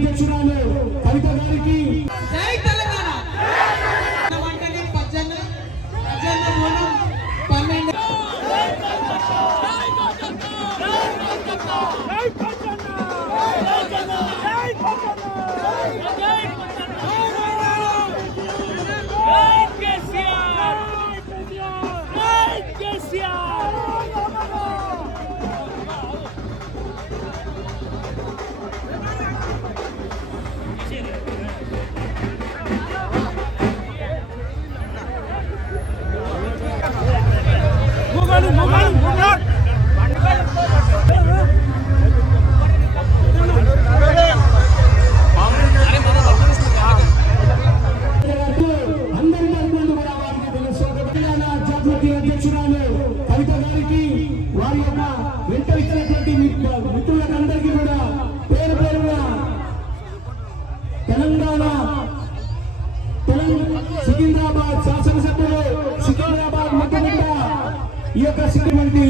అధ్యక్షురాలు కవిత గారికి జై తెలంగాణ వంటనే పజ్జన్న ప్రజన్న మూలం 12 అధ్యక్షురాలు కవిత గారికి వారి యొక్క వెంట ఇచ్చినటువంటి మిత్రులందరికీ కూడా పేరు పేరున తెలంగాణ సికింద్రాబాద్ శాసనసభ్యులు సికింద్రాబాద్ ముఖ్యమంత్రి ఈ యొక్క శ్రీమంతి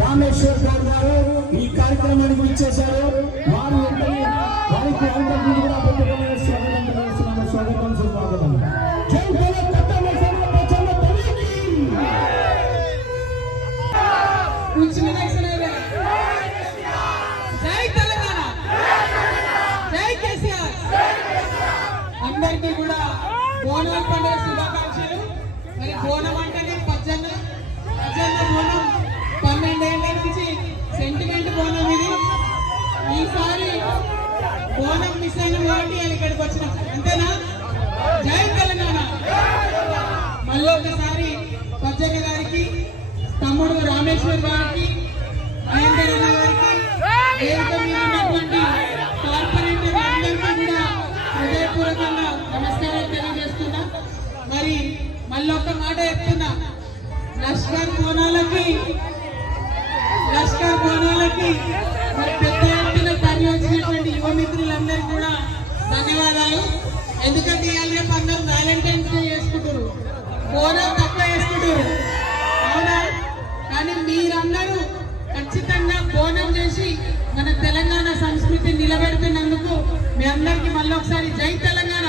రామేశ్వర్ గౌడ్ గారు ఈ కార్యక్రమానికి ఇచ్చేశారు. వారు వారికి అందరికీ కూడా ప్రత్యేకమైన స్వాగతం సుస్వాగతం. జై తెలంగాణ జై కేసీఆర్ అందరికీ కూడా బోనాల పండుగ శుభాకాంక్షలు. మరి బోనం అంటేనే పజ్జన్న బోనం 12 ఏళ్ల నుంచి సెంటిమెంట్ బోనం ఇది. ఈసారి బోనం మిస్ అయిన కాబట్టి ఇక్కడికి వచ్చినాం అంతేనా. జై తెలంగాణ. మళ్ళీ ఒకసారి పజ్జన్న గారికి తమ్ముడు రామేశ్వర్ గారికి మహేందర్ గారికి ఉన్నటువంటి కార్పొరేటర్ అందరికీ కూడా హృదయపూర్వకంగా నమస్కారాలు తెలియజేస్తున్నా. మరి మళ్ళీ ఒక మాట చెప్తున్నా, లష్కర్ బోనాలకి మరి పెద్ద ఎత్తున తరలి వచ్చినటువంటి యువ మిత్రులందరికీ కూడా ధన్యవాదాలు. ఎందుకంటే ఇవాళ రేపు అందరూ వ్యాలంటైన్స్ డే చేసుకుంటారు, బోనాలు తక్కువ చేసుకుంటారు అవునా. కానీ మీరందరూ ఖచ్చితంగా బోనం చేసి మన తెలంగాణ సంస్కృతిని నిలబెడుతున్నందుకు మీ అందరికీ మళ్ళీ ఒకసారి జై తెలంగాణ.